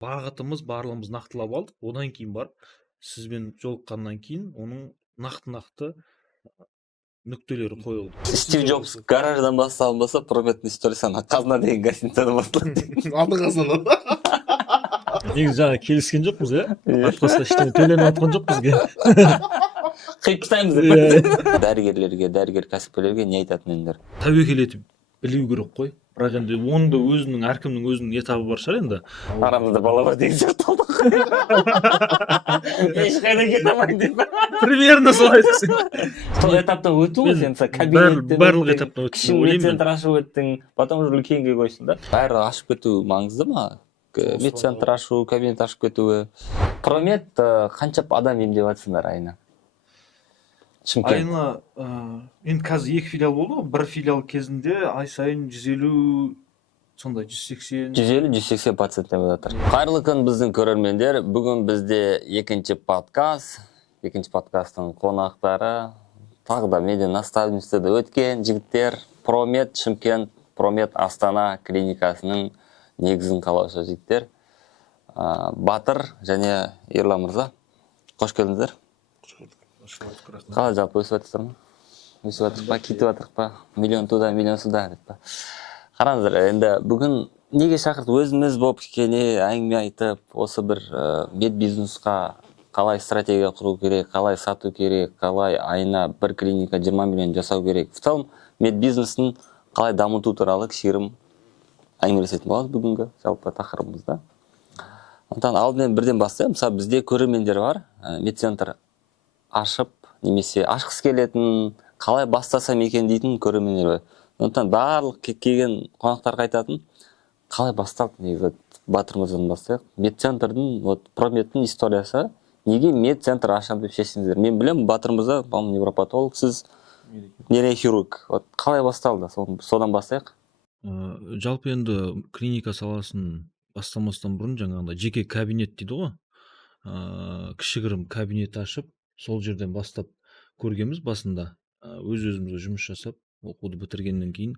Бағытымыз барлығымыз нақтылап алдық. Одан кейін барып сізбен жолыққаннан кейін оның нақты нүктелері қойылды. Стив Джобс гараждан басталынбаса, Прометтің историясы ана қазына деген гостиницадан басталады. Алды қазаннан. Негізі жаңа келіскен жоқпыз, Басқа ештеңе төленіп жатқан жоқ бізге. Қиып тастаймыз деп. Дәрігерлерге, дәрігер кәсіпкерлерге не айтатын едіңдер? Тәуекел етіп білу керек қой. Бірақ енді оның да өзінің, әркімнің өзінің этабы бар шығар енді. Арамызда бала бар деген сияқты болдық. Ешқайда кете алмайын деп. Примерно солай десең. Сол этаптан өту ғой сен, кабинеттен барлық этаптан өттің, кіші ойлаймын. медцентр ашып өттің, потом уже үлкенге қойсын да. Бәрі ашып кету маңызды ма? Медцентр ашу, кабинет ашып кетуі. Промет қанша адам емдеп жатсыңдар айына? Айына енді қазір 2 филиал болды ғой. Бір филиал кезінде ай сайын 150, сондай 180. 150-180 пациенттер болып жатыр. Қайырлы күн біздің көрермендер. Бүгін бізде екінші подкаст. Екінші подкасттың қонақтары тағы да медиа наставничествода өткен жігіттер. Промет Шымкент, Промет Астана клиникасының негізін қалаушы жігіттер. Батыр және Ерлан мырза. Қош келдіңіздер. Қалай жалпы өсіп жатырсыздар ма? Өсіп жатырық па, кетіп жатырық па? Миллион туда, миллион суда деп па? Қараңыздар, енді бүгін неге шақырдық? Өзіміз болып кене әңгіме айтып, осы бір мед бизнесқа қалай стратегия құру керек, қалай сату керек, қалай айына бір клиника 20 миллион жасау керек. В целом, мед бизнесін қалай дамыту туралы кішігірім әңгімелесетін боламыз бүгінгі жалпы тақырыбымызда. Ондықтан алдымен бірден бастайық. Мысалы, бізде көрермендер бар, медцентр ашып, немесе ашқысы келетін, қалай бастасам екен дейтін көрермендер бар. Ондықтан барлық келген қонақтарға айтатын, қалай басталды негізі Батыр мырзадан бастайық. Медцентрдің, Прометтің историясы, неге медцентр ашам деп шештіңіздер? Мен білем, Батыр мырза, невропатолог, сіз нейрохирург. Қалай басталды? Содан бастайық. Жалпы енді клиника саласын бастамастан бұрын жаңағындай жеке кабинет дейді ғой. Кішігірім кабинет ашып, сол жерден бастап көргенбіз басында. Өз-өзімізге жұмыс жасап, оқуды бітіргеннен кейін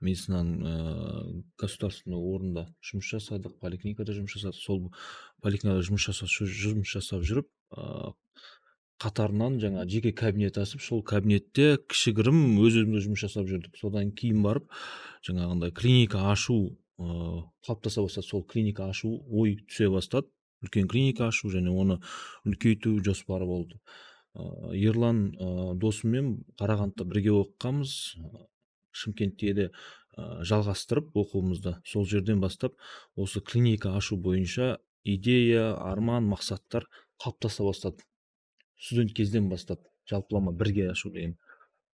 медицинаның государственный орында жұмыс жасадық, поликлиникада жұмыс жасадық. Сол поликлиникада жұмыс жасап жүріп, қатарынан жаңа жеке кабинет ашып, сол кабинетте кішігірім өз-өзімізге жұмыс жасап жүрдік. Содан кейін барып, жаңағындай клиника ашу қалыптаса бастады. Сол клиника ашу ой түсе бастады. Үлкен клиника ашу және оны үлкейту жоспары болды. Ерлан досыммен Қарағандыда бірге оқығанбыз. Шымкентте де жалғастырып оқуымызды. Сол жерден бастап осы клиника ашу бойынша идея, арман, мақсаттар қалыптаса бастады. Студент кезден бастап жалпылама бірге ашу деген.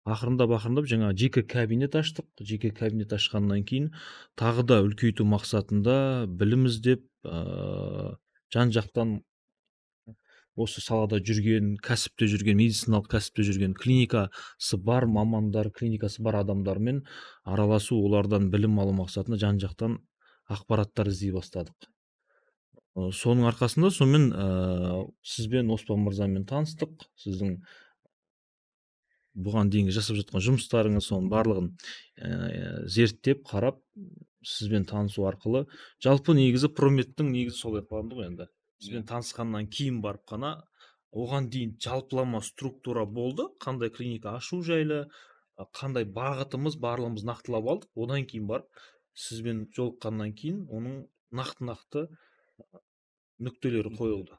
Ақырындап жаңа жеке кабинет аштық. Жеке кабинет ашқаннан кейін тағы да үлкейту мақсатында білім іздеп, жан-жақтан осы салада жүрген, кәсіпте жүрген, медициналық кәсіпте жүрген, клиникасы бар мамандар, клиникасы бар адамдармен араласу, олардан білім алу мақсатында жан-жақтан ақпараттар іздей бастадық. Соның арқасында сонымен сізбен Оспан мырзамен таныстық. Сіздің бұған дейінгі жасап жатқан жұмыстарыңыз, соның барлығын зерттеп, қарап, сізбен танысу арқылы жалпы негізі Прометтің негізі солай қаланды ғой енді. Сізбен танысқаннан кейін барып қана оған дейін жалпылама структура болды, қандай клиника ашу жайлы, қандай бағытымыз барлығымыз нақтылап алдық. Одан кейін барып сізбен жолыққаннан кейін оның нақты нүктелері қойылды.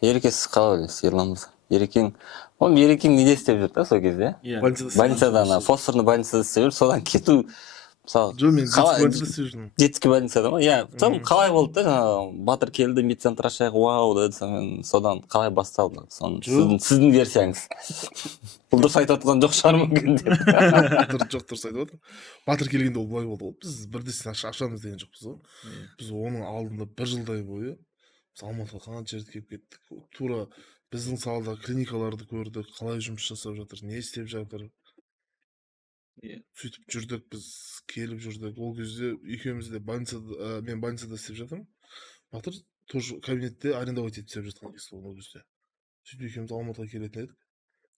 Ереке, сіз қалай ойлайсыз, Ерлан мырза? Ерекең неде істеп жүр да сол кезде? Больницада, фосфорный больницада істеп жүр, содан кету. Жоқ, мен детский больницада ма? Қалай болды да, жаңағы Батыр келді, медцентр ашайық, вау деді, содан қалай басталды? Сіздің версияңыз. Бұл дұрыс айтып отқан жоқ шығар мүмкін деп. Жоқ, дұрыс айтып отыр. Батыр келгенде ол былай болды ғой. Біз бірден ашамыз деген жоқпыз ғой. Біз оның алдында бір жылдай бойы Алматыға қанша жерге келіп кеттік. Тура біздің салада клиникаларды көрдік, қалай жұмыс жасап жатыр, не істеп жатыр. Сөйтіп жүрдік, біз келіп жүрдік. Ол кезде екеуміз де мен больницада істеп жатырмын. Батыр тоже кабинетте арендовать етіп істеп жатқан кез ол кезде. Сөйтіп екеуміз Алматыға келетін едік.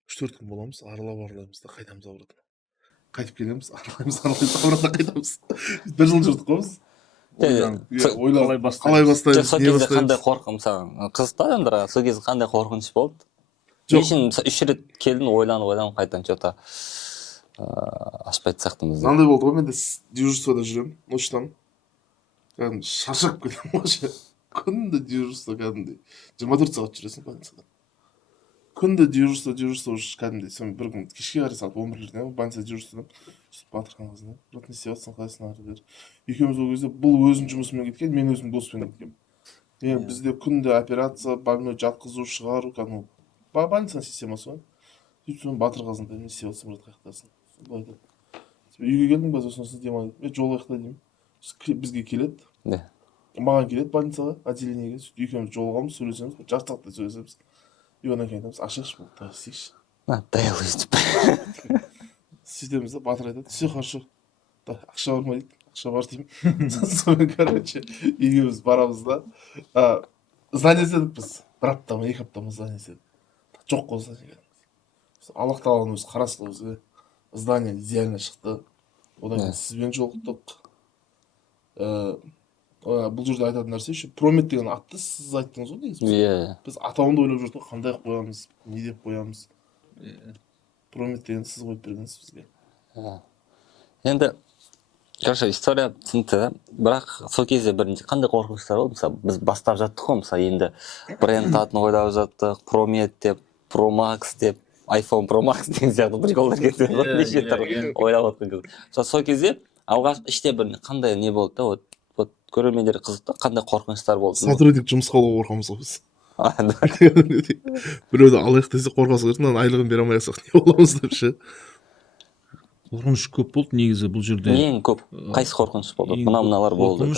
3-4 күн боламыз, аралаймыз да қайтамыз обратно. Қайтып келеміз, аралаймыз, обратно қайтамыз. Бір жыл жүрдік қой біз. Қалай бастаймыз? бастаймыз, сол не кезде қандай бастаймыз? қорқын, мысалы қызық та адамдарға, сол кезде қандай қорқыныш болды? Жоқ. Мен 3 рет келдім, ойланып қайтадан что-то ашпайтын сияқтымыз. Мынандай болды ғой, мен де дежурствода жүремін, ночтамын. Кәдімгі шаршап кетемін ғой. Күнде дежурство кәдімгідей 24 сағат жүресің больницада. Күнде дежурство кәдімгідей. Соны бір күн кешке қарай сағат 11-лерде больница дежурстводан Батырхан қызына, брат, не істеп жатсың, қалайсың ары бері. Екеуміз ол кезде бұл өзінің жұмысымен кеткен, мен өзім доспен кеткенмін. Бізде күнде операция, больной жатқызу, шығару, кәдімгі больницаның системасы ғой. Сөйтіп соны Батыр қызына, не істеп жатсың, брат, қаяқтасың. Былай айтады. Үйге келдің бе, сосын демалып, жол қаяқта деймін. Бізге келеді. Маған келеді больницаға, отделениеге. Сөйтіп екеуміз жолығамыз, сөйлесеміз, жастықта сөйлесеміз. И одан кейін айтамыз, ашықшы болды, тағы істейікші. Даял өстіп. Сөйтеміз де, Батыр айтады, все хорошо. Ақша бар ма дейді, ақша бар деймін. Сонымен, короче, екеуміз барамыз да. Здание іздедік біз. Бір апта ма, 2 апта ма здание іздедік. Жоқ қой здание. Аллах тағаланың өзі қарасты өзі. Здание идеально шықты. Одан кейін сізбен жолықтық. Бұл жерде айтатын нәрсе еще Промет деген атты сіз айттыңыз ғой негізі. Біз атауында ойлап жүрдік, қандай қоямыз, не деп қоямыз. Промет деген сіз қойып бергенсіз бізге. Енді короче, история түсінікті да. Бірақ сол кезде бірінші қандай қорқыныштар болды? Мысалы, біз бастап жаттық қой, мысалы, енді бренд атын ойлап жаттық, Промет деп, Промакс деп, iPhone Pro Max деген сияқты приколдар кетіп жатыр. Неше түрлі ойлап отқан кезде. Сол кезде алғаш іште бір қандай не болды да, вот көрермендер қызықты, қандай қорқыныштар болды. Сотрудник жұмысқа алуға қорқамыз ғой біз. Біреуді алайық десе қорқасың, мынаны айлығын бере алмай жатсақ не боламыз деп ше. Қорқыныш көп болды негізі бұл жерде. Ең көп қайсы қорқыныш болды? Мыналар болды.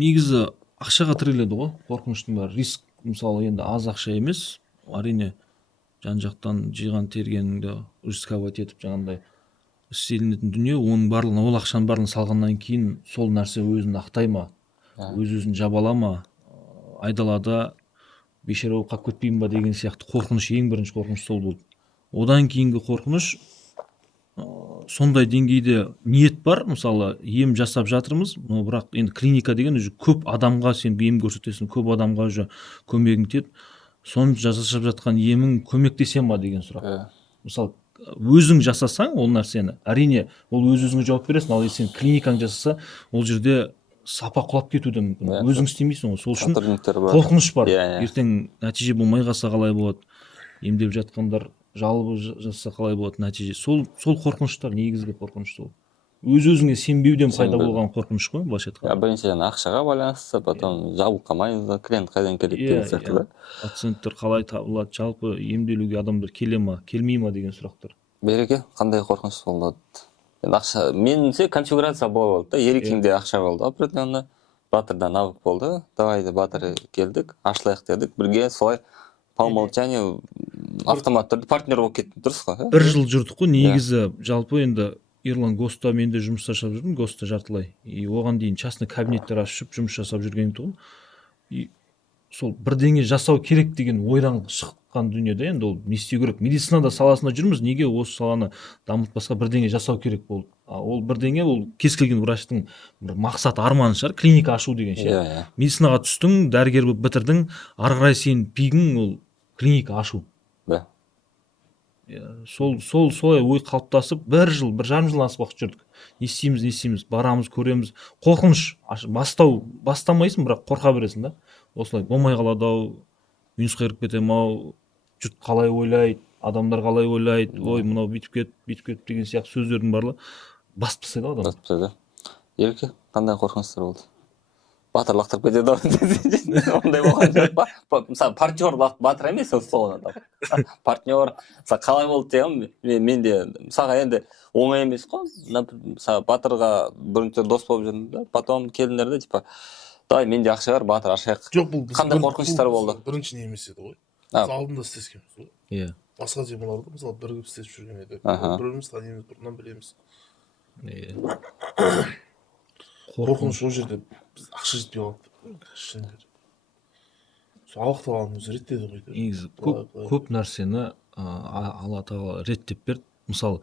Негізі ақшаға тіреледі ғой, қорқыныштың бәрі. Риск, мысалы, енді аз ақша емес, әрине жан-жақтан жиған тергеніңді рисковать етіп жаңағындай істелінетін дүние, оның барлығын, ол ақшаның барлығын салғаннан кейін сол нәрсе өзін ақтай ма, өз-өзін жабала ма, айдалада бейшара болып қалып кетпеймін ба деген сияқты қорқыныш, ең бірінші қорқыныш сол болды. Одан кейінгі қорқыныш сондай деңгейде ниет бар, мысалы, ем жасап жатырмыз, но бірақ енді клиника деген уже көп адамға сен ем көрсетесің, көп адамға уже көмегің тиеді. Соны жасап жатқан емің көмектесе ма деген сұрақ. Мысалы, өзің жасасаң ол нәрсені, әрине ол өз-өзіңе жауап бересің, ал сен клиникаң жасаса, ол жерде сапа құлап кетуі мүмкін. Өзің істемейсің ғой. Сол үшін қорқыныш бар. Ертең нәтиже болмай қалса қалай болады? Емделіп жатқандар жалобы жасаса қалай болады нәтиже? Сол қорқыныштар, негізгі қорқыныш сол. Өз-өзіңе сенбеуден пайда болған қорқыныш қой, былайша айтқанда. Біріншіден ақшаға байланысты, потом жабылып қалмаймыз, клиент қайдан келеді деген сияқты да. Пациенттер қалай табылады, жалпы емделуге адамдар келе ма, келмей ма деген сұрақтар. Береке, қандай қорқыныш болды? Енді ақша, меніңше конфигурация болды да, Ерекеңде ақша болды, определенно. Батырда навык болды, давайте Батыр келдік, ашылайық дедік, бірге солай по умолчанию автомат түрде партнер болып кеттік, дұрыс қой? 1 жыл жүрдік қой, негізі жалпы енді Ерлан Госта менде жұмыс жасап жүрдім, Госта жартылай. И оған дейін частный кабинеттер ашып жұмыс жасап жүрген тұғын. И сол бірдеңе жасау керек деген ойдан шыққан дүниеде, енді ол не істеу керек? Медицинада саласында жүрміз, неге осы саланы дамытпасқа бірдеңе жасау керек болды? Ол бірдеңе, ол кез келген врачтың бір мақсат, арманы шығар, клиника ашу деген ше. Медицинаға түстің, дәрігер болып бітірдің, ары қарай сен пигің ол клиника ашу. Солай ой қалыптасып, 1 жыл, 1,5 жыл асып уақыт жүрдік. Не істейміз, барамыз, көреміз. Қорқыныш, бастамайсың, бірақ қорқа бересің да. Осылай болмай қалады-ау, минусқа кіріп кетем-ау, жұрт қалай ойлайды, адамдар қалай ойлайды, ой, мынау бүйтіп кет деген сияқты сөздердің барлығы басып тастайды адам. Басып тастайды. Ерке, қандай қорқыныштар болды? Батыр лақтырып кетеді ондай болған жоқ па? Мысалы, партнер Батыр емес, сол адам. Партнер, мысалы, қалай болды деген, менде, мысалға енді оңай емес қой. Мысалы, Батырға бірінші дос болып жүрдім да, потом келдіңдер де, типа, давай менде ақша бар, Батыр ашайық. Жоқ, бұл қандай қорқыныштар болды? Бірінші не емес еді ғой. Біз алдында істескенбіз ғой. Иә. Басқа темаларды мысалы бірігіп істесіп жүрген едік. Біріміз танимыз, бұрыннан білеміз. Қорқыныш ол жерде біз ақша жетпей қалды. Аллах тағаланың өзі реттеді ғой. Негізі көп нәрсені Алла тағала реттеп берді. Мысалы,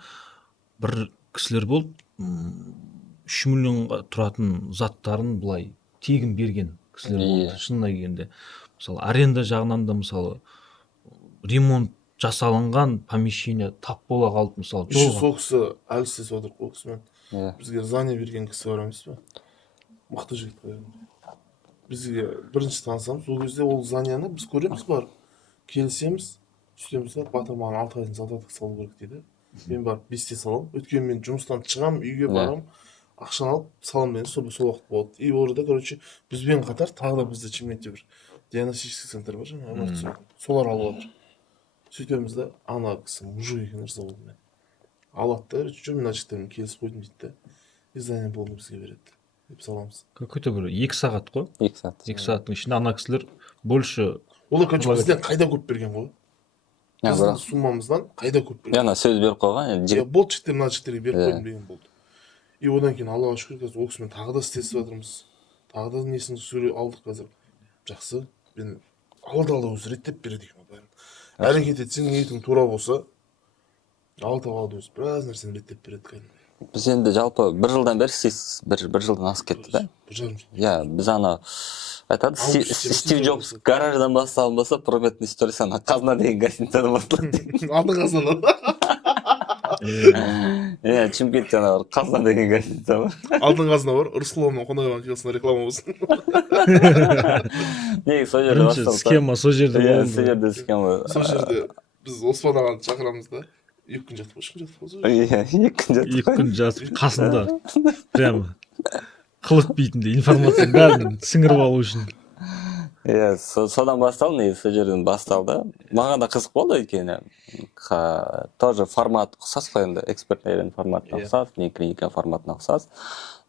бір кісілер болды 3 миллионға тұратын заттарын былай тегін берген кісілер болды. Шынына келгенде мысалы аренда жағынан да мысалы ремонт жасалынған помещение тап бола қалды мысалы. Сол кісі әлі істесіп отыр ол кісімен. Бізге здание берген кісі бар емес пе? Мықты жігіт қой. Бізге бірінші танысамыз, ол кезде ол зданияны біз көреміз барып, келісеміз, сөйтеміз да батыр маған 6 айдың зарплатасы салу керек дейді. Мен барып 5-те саламын. Өйткені мен жұмыстан шығамын, үйге барамын, ақшаны алып саламын деген сол уақыт болды. И орда, короче, бізбен қатар тағы да бізде Шымкентте бір диагностический центр бар жаңағы, солар алып отыр. Сөйтеміз да, ана кісі мужик екен завод мен. Алады да, жүр мен ачықтармен келісіп қойдым дейді да. Издание болды бізге береді. Деп саламыз. Какой-то бір 2 сағат қой. 2 сағат. 2 сағаттың ішінде ана кісілер больше. Олар короче бізден қайда көп берген ғой. Біздің суммамыздан қайда көп берген. Яна сөз беріп қойған. Болды жігіттер, мына жігіттерге беріп қойдым деген болды. И одан кейін Аллаға шүкір қазір ол кісімен тағы да істесіп жатырмыз. Тағы да несін сөйлей алдық қазір. Жақсы. Мен алда өзі реттеп береді екен бәрін. Әрекет етсең, ниетің тура болса, алда өзі біраз нәрсені реттеп береді кәдімгі. Біз енді жалпы 1 жылдан бері істейсіз, 1 жылдан асып кетті да? 1,5 жыл. Иә, біз ана айтады, Стив Джобс гараждан басталынбаса, прометный историясы ана қазына деген гостиницадан басталады. Алтын қазынадан. Иә, Шымкентте ана қазына деген гостиница бар. Алтын қазына бар, Рысқұловның қонағынан келсін реклама болсын. Неге сол жерде басталды? Схема сол жерде болды. болды. Сол жерде схема. Сол жерде біз Оспан ағаны шақырамыз да. 2 күн жатып, 3 күн жатып. Иә, 2 күн жатып. 2 күн жатып қасында. Прямо қылық бетінде информацияның бәрін сіңіріп алу үшін. Иә, содан басталды, негізі сол жерден басталды. Маған да қызық болды өйткені. Тоже формат ұқсас қой енді, экспертный форматына ұқсас, не клиника форматына ұқсас.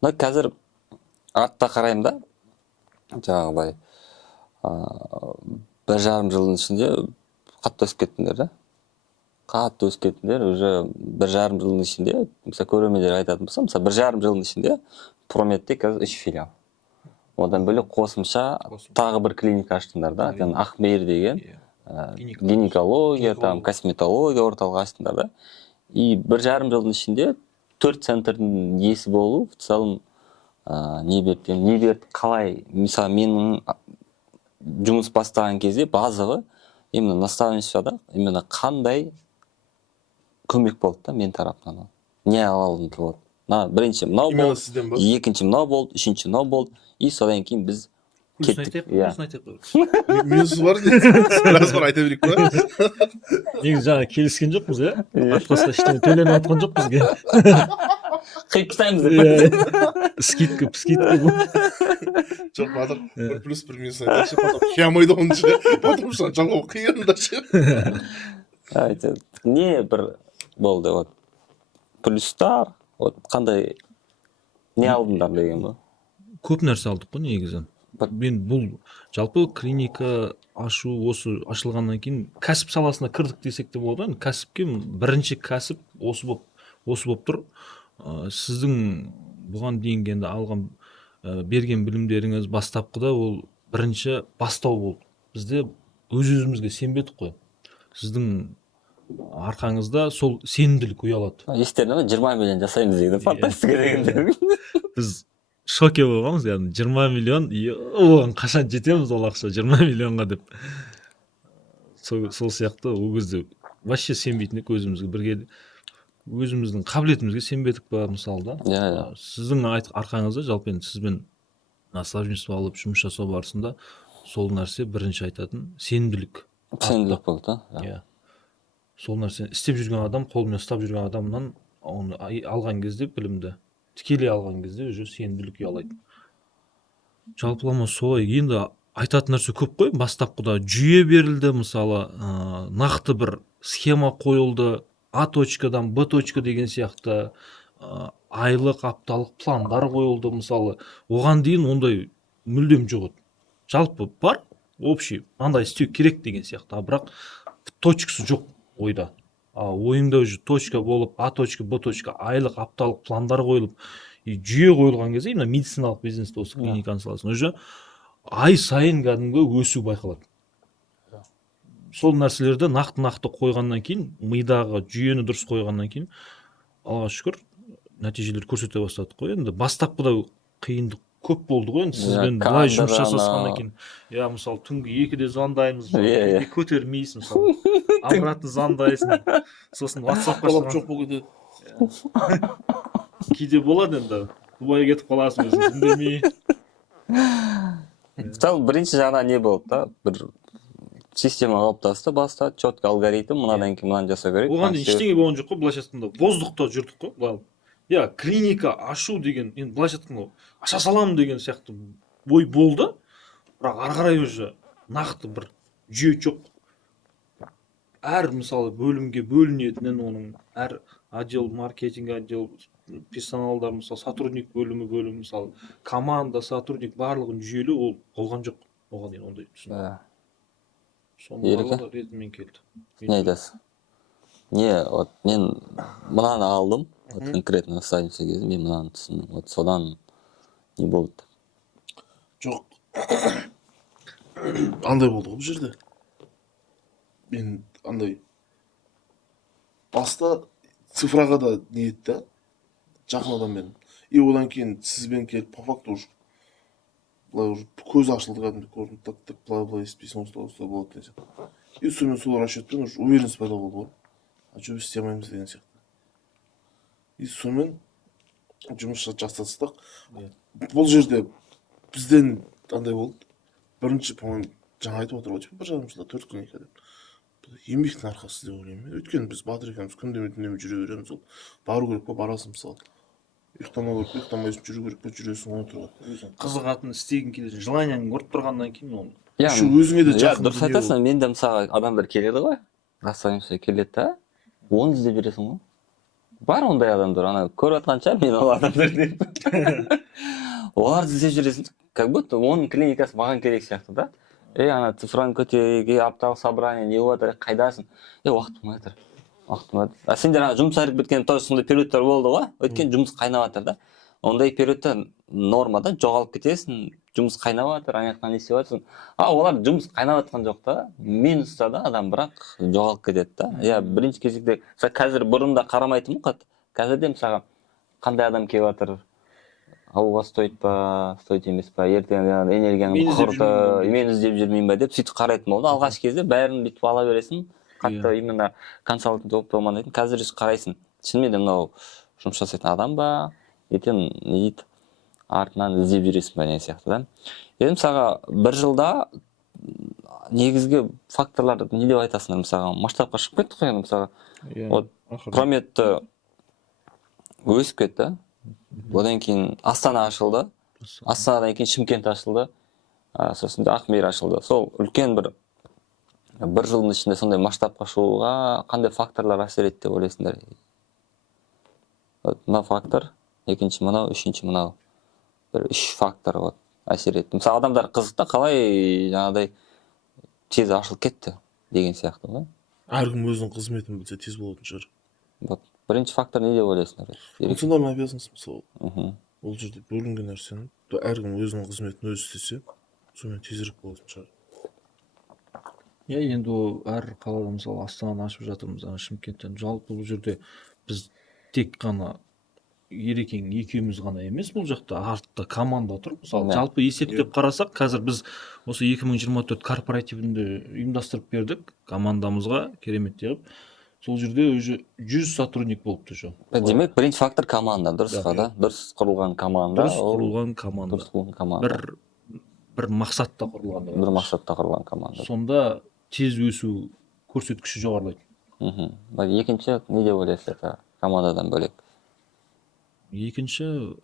Но қазір артта қараймын да, жаңағыдай 1,5 жылдың ішінде қатты өсіп кеттіңдер да. Қатты өсіп кеттіңдер, уже 1,5 жылдың ішінде, мысалы көрермендер айтатын болса, мысалы 1,5 жылдың ішінде Прометте қазір 3 филиал. Одан бөлек қосымша тағы бір клиника аштыңдар да, Ақмейір деген гинекология, косметология орталығы аштыңдар да. И 1,5 жылдың ішінде 4 центрдің иесі болу, в целом не берді, қалай, мысалы менің жұмыс бастаған кезде базовый, именно наставничествода, именно қандай көмек болды да мен тарапынан. Не алалым болды. Бірінші мынау болды, екінші мынау болды, үшінші мынау болды. И содан кейін біз кеттік. Минусы бар дейді. Біраз бар айта берейік па? Негізі жаңа келіскен жоқпыз, иә? Подкастта ештеңе төленіп жатқан жоқ бізге. Қиып тастаймыз деп. Скидка. Жоқ, Батыр, 1 плюс 1 минус айтайықшы, потом қиямайды оның іші, потом шын жалғау қияндашы. Не бір болды, вот, плюстар, вот, қандай, не алдыңдар деген ба? Көп нәрсе алдық қой негізі. Мен бұл жалпы клиника ашу осы ашылғаннан кейін кәсіп саласына кірдік десек те болады. Кәсіпке бірінші кәсіп осы болып тұр. Сіздің бұған дейінгі енді алған берген білімдеріңіз бастапқыда ол бірінші бастау болды. Бізде өз-өзімізге сенбедік қой. Сіздің арқаңызда сол сенімділік ұялады. Естеріне 20 миллион жасаймыз деген фантастика дегендер. Біз шоке болғанбыз, яғни 20 миллион, оған қашан жетеміз ол ақша 20 миллионға деп. Сол сияқты ол кезде вообще сенбейтіндік өзімізге бірге, өзіміздің қабілетімізге сенбедік па мысалы да. Сіздің арқаңызда жалпы енді сізбен наставничество алып жұмыс жасау барысында сол нәрсе бірінші айтатын сенімділік. Сенімділік болды, иә. Сол нәрсені істеп жүрген адам, қолымен ұстап жүрген адамнан оны алған кезде білімді, тікелей алған кезде уже сенімділік ұялайды. Жалпылама солай. Енді айтатын нәрсе көп қой. Бастапқыда жүйе берілді, мысалы, нақты бір схема қойылды, А точкадан Б точка деген сияқты айлық, апталық пландар қойылды, мысалы. Оған дейін ондай мүлдем жоқ. Жалпы бар, общий, андай істеу керек деген сияқты, бірақ точкасы жоқ ойда. Ойыңда уже точка болып, А точка, Б точка, айлық, апталық пландар қойылып, жүйе қойылған кезде, именно медициналық бизнесте осы клиниканы саласында уже ай сайын кәдімгі өсу байқалады. Сол нәрселерді нақты қойғаннан кейін, мидағы жүйені дұрыс қойғаннан кейін, Аллаға шүкір, нәтижелер көрсөтө баштадык го. Енді бастапқыда кыйындык көп болды ғой. Енді Иә, сізбен былай жұмыс кадр жасасқаннан ана. кейін, иә, мысалы түнгі 2-де звондаймыз, Иә, иә. көтермейсің, мысалы. Обратно звондайсың. Сосын WhatsAppқа Талап жоқ болып кетеді. кейде болады енді. Дубайға кетіп қаласың өзің үндемей. Мысалы бірінші жағынан не болды да, бір система қалыптасты баста, четко алгоритм, мынадан кейін мынаны жасау керек. Оған дейін ештеңе болған жоқ қой, былайша айтқанда. Воздухта жүрдік қой, былай. Иә, клиника ашу деген, енді былайша айтқанда, аша саламын деген сияқты ой болды. Бірақ ары қарай уже нақты бір жүйе жоқ. Әр мысалы бөлімге бөлінетінін, оның әр отдел, маркетинг отдел, персоналдар, мысалы сотрудник бөлімі, мысалы команда, сотрудник барлығын жүйелі ол болған жоқ. Оған дейін ондай түсін. Иә. Соның барлығы ретімен келді. Не айтасың? Не, вот мен мынаны алдым, вот конкретно садимся кезде мен мынаны түсіндім. Вот содан не болды? Жоқ. Андай болды ғой бұл жерде. Мен андай баста цифраға да ниет та, жақын адаммен. И одан кейін сізбен келіп по факту уже былай уже көз ашылды, кәдімгі көрдім, так былай істейсің, осылай болады деген сияқты. И сонымен сол расчетпен уже уверенность пайда болды ғой. А что біз істемейміз деген сияқты. И сонымен жұмыс жасастық. Бұл жерде бізден андай болды. Бірінші, по-моему, жаңа айтып отыр ғой, бір жарым жылда 4 клиника деп. Еңбектің арқасы деп ойлаймын мен. Өйткені біз Батыр екеуміз күндеме жүре береміз, ол бару керек па, барасың мысалы. Ұйықтамау керек па, ұйықтамайсың, жүру керек па, жүресің, оны тұрады. Қызығатын, істегің келетін, желанияң көріп тұрғаннан кейін ол. Еще өзіңе де жақын. Дұрыс айтасың, мен де мысалы адамдар келеді ғой, рассаймся келеді да, оны іздеп жүресің ғой. Бар ондай адамдар, ана көріп жатқанша мен ол адамдар деп. Оларды іздеп жүресің, как будто оның клиникасы маған керек сияқты да. Ана цифраны көтереге, апталық собрание, не болады, қайдасың? Уақытым жатыр. А сендер жұмыс айырып кеткен тоже сондай периодтар болды ғой, өткен жұмыс қайнап жатыр да. Ондай периодта нормада жоғалып кетесің, жұмыс қайнап жатыр, аяқтан не істеп жатырсың. Олар жұмыс қайнап жатқан жоқ та, минуста да адам бірақ жоғалып кетеді да. Бірінші кезекте қазір бұрында қарамайтынмын қатты. Қазір де мысалға қандай адам келіп жатыр, ауға стоит па, стоит емес па, ертең энергияны құрды, мен іздеп жүрмеймін ба деп сөйтіп қарайтын болды. Алғаш кезде бәрін бүйтіп ала бересің, қатты именно консалтинг болып болмайтын. Қазір қарайсың, шынымен де мынау жұмыс жасайтын адам ба, ертең не дейді, артынан іздеп жүресің ба деген сияқты да. Енді мысалға бір жылда негізгі факторларды не деп айтасыңдар, мысалға масштабқа шығып кеттік қой, мысалға Прометті өсіп кетті. Одан кейін Астана ашылды. Астанадан кейін Шымкент ашылды. Сосын Ақмейір ашылды. Сол үлкен бір жылдың ішінде сондай масштабқа шығуға қандай факторлар әсер етті деп ойлайсыңдар? Мына фактор, екінші мынау, үшінші мынау. Бір 3 фактор әсер етті. Мысалы адамдар қызықта қалай жаңағыдай тез ашылып кетті деген сияқты ғой. Әркім өзінің қызметін білсе тез болатын шығар. Бірінші фактор не деп ойлайсыңдар? Функциональный обязанность мысалы. Ол жерде бөлінген нәрсені әркім өзінің қызметін өзі істесе, сонымен тезірек болатын шығар. Енді әр қалада мысалы Астананы ашып жатырмыз, Шымкенттен. Жалпы бұл жерде біз тек қана Ерекең екеуміз ғана емес, бұл жақта артта команда тұр. Мысалы жалпы есептеп қарасақ, қазір біз осы 2024 корпоративінде ұйымдастырып бердік командамызға, керемет деп. Сол жерде уже 100 сотрудник болыпты жо. Демек, бірінші фактор команда, дұрыс па да? Дұрыс құрылған команда. Бір мақсатта құрылған. Бір мақсатта құрылған команда. Сонда тез өсу көрсеткіші жоғарылайды. Екінші не деп ойлайсыздар командадан бөлек? Екінші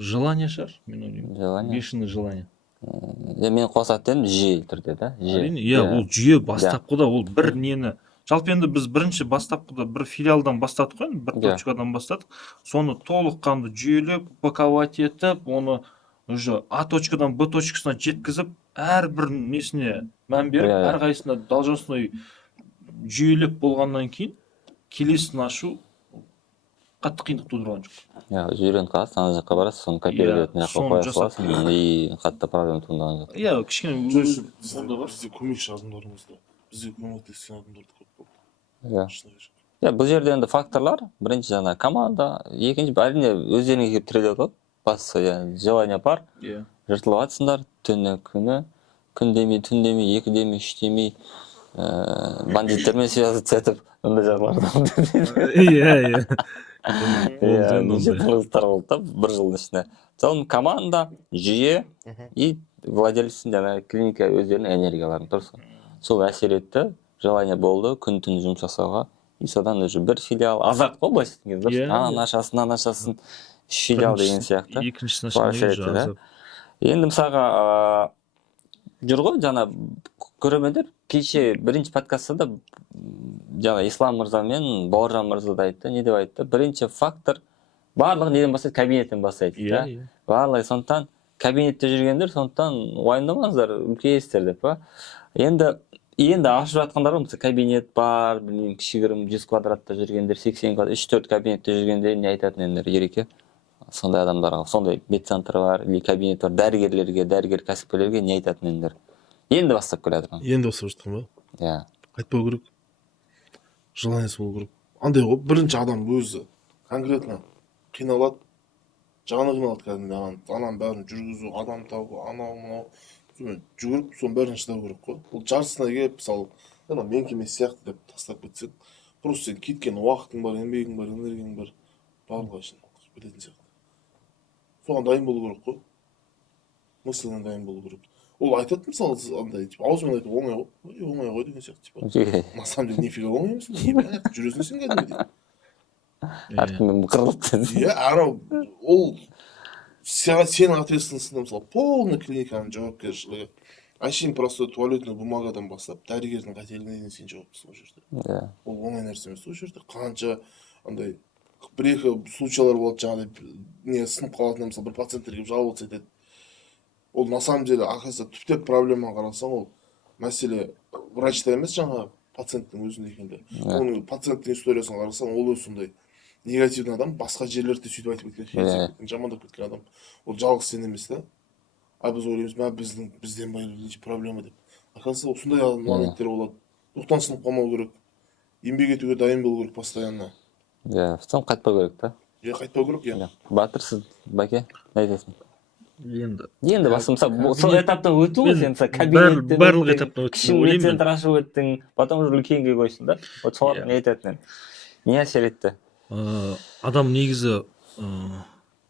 желание шығар, мен ойлаймын. Бешеный желание. Мен қосатын жүйе түрде да? Ол жүйе бастапқыда, ол бір нені. Жалпы енді біз бірінші бастапқыда бір филиалдан бастадық қой, бір точкадан бастадық. Соны толыққанды жүйелеп, паковать етіп, оны уже А точкадан Б точкасына жеткізіп, әрбір несіне мән беріп, әрқайсысына должностной жүйелеп болғаннан кейін келесін ашу қатты қиындық тудырған жоқ. Жүйеленіп қаласың, ана жаққа барасың, соны копировать етіп қоя саласың, и қатты проблема туындаған жоқ. Кішкене бізде көмекші адамдарымыз да, бізге көмектескен адамдар да көп болды. Бұл жерде енді факторлар, бірінші жана команда, екінші әрине өздеріңе келіп тіреледі ғой. Бастысы желание бар. Жыртылып атсыңдар, түні күні, күн демей, түн демей, 2 демей, 3 демей, бандиттермен связаться етіп, ондай жағдайларда. Иә. Неше қылықтар болды да бір жылдың ішінде. Мысалы команда, жүйе и владелецтің жаңағы клиника өздерінің энергияларын дұрыс. Сол әсер етті, желание болды, күн-түн жұмыс жасауға. И содан уже бір филиал азарт қой былайша айтқан кезде. Анан ашасын, 3 филиал деген сияқты. Екіншісін ашқан. Енді мысалға жүр ғой, жаңа көрермендер кеше бірінші подкастта да жаңа Ислам мырза мен Бауыржан мырза да айтты, не деп айтты? Бірінші фактор барлығы неден бастайды? Кабинеттен бастайды. Барлығы сондықтан кабинетте жүргендер, сондықтан уайымдамаңыздар, үлкейесіздер деп па. Енді ашып жатқандар мысалы кабинет бар, білмеймін, кішігірім 100 квадратта жүргендер, 80 квадрат, 3-4 кабинетте жүргендер не айтатын ендер, Ереке? Сондай адамдарға, сондай медцентрі бар, или кабинет бар, дәрігерлерге, дәрігер кәсіпкерлерге не айтатын ендер? Енді бастап келе жатырмын. Енді бастап жатқан ба? Иә. Айтпау керек. Желаниесі болу керек. Андай ғой, бірінші адам өзі конкретно қиналады. Жаны қиналады кәдімгі, анан бәрін жүргізу, адам табу, анау, жүгіріп, соның бәрін шыдау керек қой. Ол жарысына келіп, мысалы, мен кеме сияқты деп тастап кетсек, просто сен кеткен уақытың бар, еңбегің бар, энергияң бар, барлығы үшін білетін сияқты. Соған дайын болу керек қой. Мыслынан дайын болу керек. Ол айтады, мысалы, андай, аузымен айтып, оңай ғой деген сияқты. На самом деле, нифига оңай емес, жүресің сен кәдімгі дейді. Әркіммен қырылып. Анау, ол сенің ответственностьсың, мысалы, полный клиниканың жауапкершілігі. Әшейін просто туалетный бумагадан бастап, дәрігердің қателігінен сен жауаптысың ол жерде. Ол оңай нәрсе емес ол жерде. Қанша андай бір-екі случайлар болады, жаңағыдай не сынып қалатын, мысалы, бір пациенттер келіп жаловаться етеді. Ол на самом деле, оказывается, түптеп проблеманы қарасаң, ол мәселе врачта емес, жаңа пациенттің өзінде екенде. Оның пациенттің историясын қарасаң, ол өзі сондай негативный адам, басқа жерлерде сөйтіп айтып кеткен, жамандап кеткен адам. Ол жалғыз сен емес та. Біз ойлаймыз, бізден байлы проблема деп. Оказывается, осындай моменттер болады. Тоқтансынып қалмау керек. Еңбек етуге дайын болу керек постоянно. В целом қайтпау керек та. Қайтпау керек, Батырсыз, Баке, не айтасың? Енді басымса, сол этаптан өту ғой сен, кабинеттен барлық этаптан өттің, кішін медцентр ашып өттің, потом уже үлкенге қойсын да. Вот солар не айтатын? Не әсер етті? Адам негізі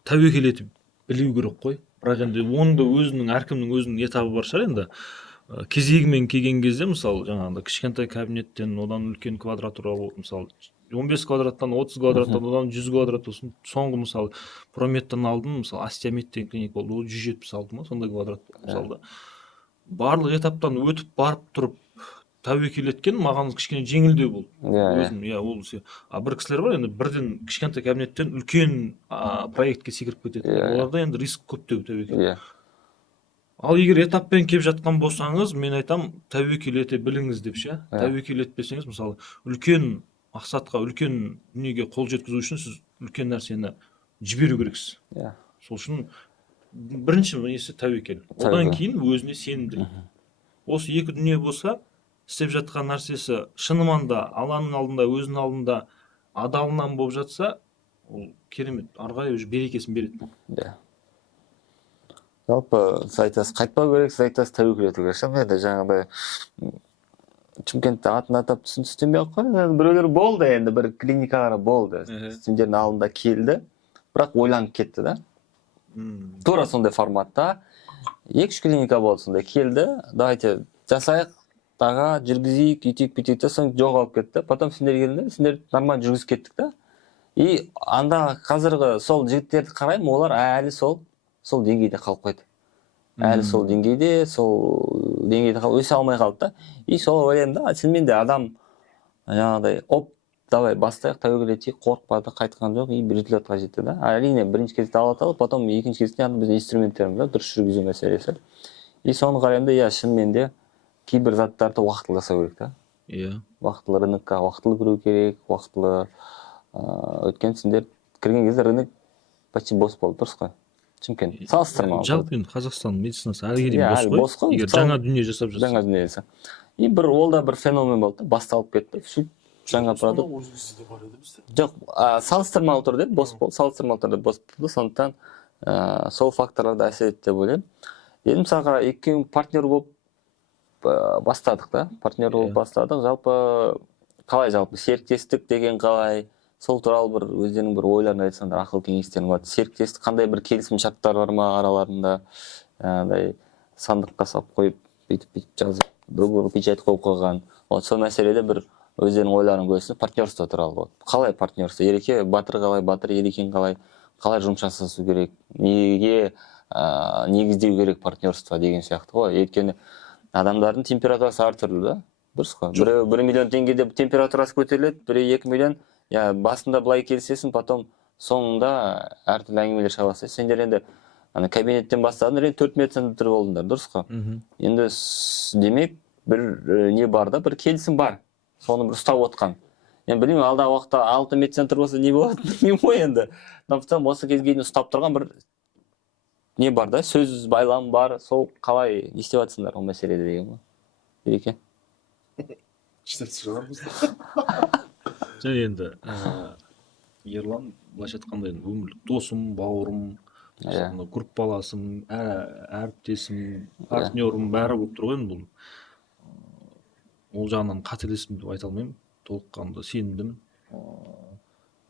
тәуекел етіп білу керек қой. Бірақ енді оның да өзінің, әркімнің өзінің этабы бар шығар енді. Кезегімен келген кезде, мысалы, жаңағында кішкентай кабинеттен, одан үлкен квадратура, мысалы, 15 квадраттан 30 квадраттан, одан 100 квадрат болсын. Соңғы, мысалы, Прометтен алдым, мысалы, Остеомед деген клиник болды, ол 170 алды ма, сондай квадрат, мысалы. Барлық этаптан өтіп барып тұрып тәуекел еткен маған кішкене жеңілдеу болды. Өзім, ол бір кісілер бар, енді бірден кішкентай кабинеттен үлкен проектке секіріп кетеді. Оларда енді риск көп деу тәуекел. Ал егер этаппен келіп жатқан болсаңыз, мен айтам, тәуекел ете біліңіз деп ше. Тәуекел етпесеңіз, мысалы, үлкен мақсатқа, үлкен дүниеге қол жеткізу үшін сіз үлкен нәрсені жіберу керексіз. Сол үшін бірінші несі тәуекел. Одан кейін өзіне сенімділік. Осы екі дүние болса, істеп жатқан нәрсесі шынымен-да Алланың алдында, өзінің алдында адалынан болып жатса, ол керемет, арғай уже берекесін береді. Жалпы, сіз айтасыз, қайтпау керек, сіз айтасыз, тәуекел ету керек. Мен де жаңағыдай Шымкентте атын атап түстенбей қой. Біреулер болды енді, бір клиникалар болды. Сендердің алдында келді, бірақ ойланып кетті да. Тура сондай форматта 2-3 клиника болды сондай келді. Давайте жасайық, таға жүргізейік, үйтейік, соң жоғалып кетті. Потом сендер келді, сендер нормально жүргізіп кеттік та. И анда қазіргі сол жігіттерді қараймын, олар әлі сол деңгейде қалып қойды. Әлі сол деңгейде қалып, өсе алмай қалды да. И сол ойлаймын да, сенмен де адам жаңағыдай, давай бастайық, тәуекел етейік, қорықпады, қайтқан жоқ, и бір результатқа жетті да. Әрине бірінші кезде алаталы, потом екінші кезде біздің инструменттеріміз да, дұрыс жүргізу мәселесі. И соны қараймын да, шынымен де кейбір заттарды уақытылы жасау керек та. Уақытылы рынокқа, уақытылы кіру керек, уақытылы өткен сендер кірген кезде рынок почти бос болды, дұрыс қой. Шымкент салыстырмалы. Жалпы енді Қазақстан медицинасы әлі керем бос қой. Егер жаңа дүние жасап жатса. Жаңа дүние жасап. И ол да бір феномен болды, басталып кетті. жаңа продукт. Өзіңізде бар еді бізде. Жоқ, салыстырмалы түрде бос болды, салыстырмалы түрде бос болды. Сондықтан сол факторлар да әсер етті деп ойлаймын. Енді мысалға екеуің партнер болып бастадық да, партнер болып бастадық. Жалпы қалай жалпы серіктестік деген қалай? Сол туралы бір өздерінің бір ойларын айтсаңдар, ақыл кеңестерің бар. Серіктестік қандай бір келісім шарттар бар ма араларында? Сандыққа салып қойып, бүйтіп жазып, договор печать қойып қойған. Вот сол мәселеде бір өздерінің ойларын бөлсін, партнерство туралы болады. Қалай партнерство? Ереке Батыр қалай, Батыр Ерекен қалай жұмыс жасасу керек? Неге негіздеу керек партнерство деген сияқты ғой. Өйткені адамдардың температурасы әртүрлі да. Дұрыс қой. Біреу 1 миллион теңгеде температурасы көтеріледі, біреу 2 миллион. Басында былай келісесің, потом соңында әртүрлі әңгімелер шыға бастайды. Сендер енді кабинеттен бастадыңдар, 4 метр болдыңдар, дұрыс қой. Енді демек бір не бар да, бір келісім бар. Соны бір ұстап отқан. Енді білмеймін, алдағы уақытта 6 метр болса не болады, білмеймін ғой енді. Наптан осы кезге дейін ұстап тұрған бір не бар да, сөз байлам бар. Сол қалай не істеп жатсыңдар ол мәселеде деген ғой. Ереке. Іштеп шығармыз. Және енді Ерлан былайша айтқанда өмірлік досым, бауырым, группаласым, әріптесім, партнерім бәрі болып тұр ғой енді бұл. Ол жағынан қателестім деп айта алмаймын. Толыққанды сенімдім.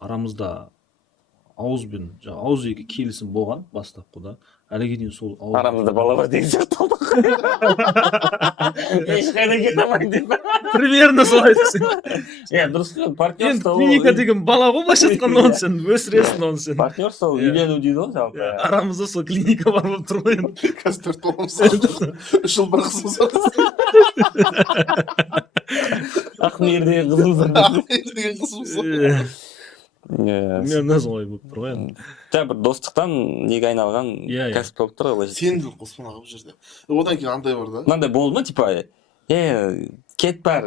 Арамызда ауызекі келісім болған бастапқыда. Әліге дейін сол арамызда бала бар деген сияқты болдық. Ешқайда кете алмайды деп. Примерно солай десең. Дұрыс қой, партнерство. Енді клиника деген бала ғой былайша айтқанда, оны сен өсіресің оны сен. Партнерство үйлену дейді ғой жалпы. Арамызда сол клиника бар болып тұр ғой енді. Қазір 4 баламыз. 3 жыл бір қызымыз бар. Ақмейір деген қызымыз бар. Ақмейір деген қызымыз бар. Мен солай болып тұр ғой енді. Бір достықтан неге айналған кәсіп болып тұр ғой. Сенімділік қоспан аға бұл жерде. Одан кейін андай бар да. Мынандай болды ма, типа, кет бар,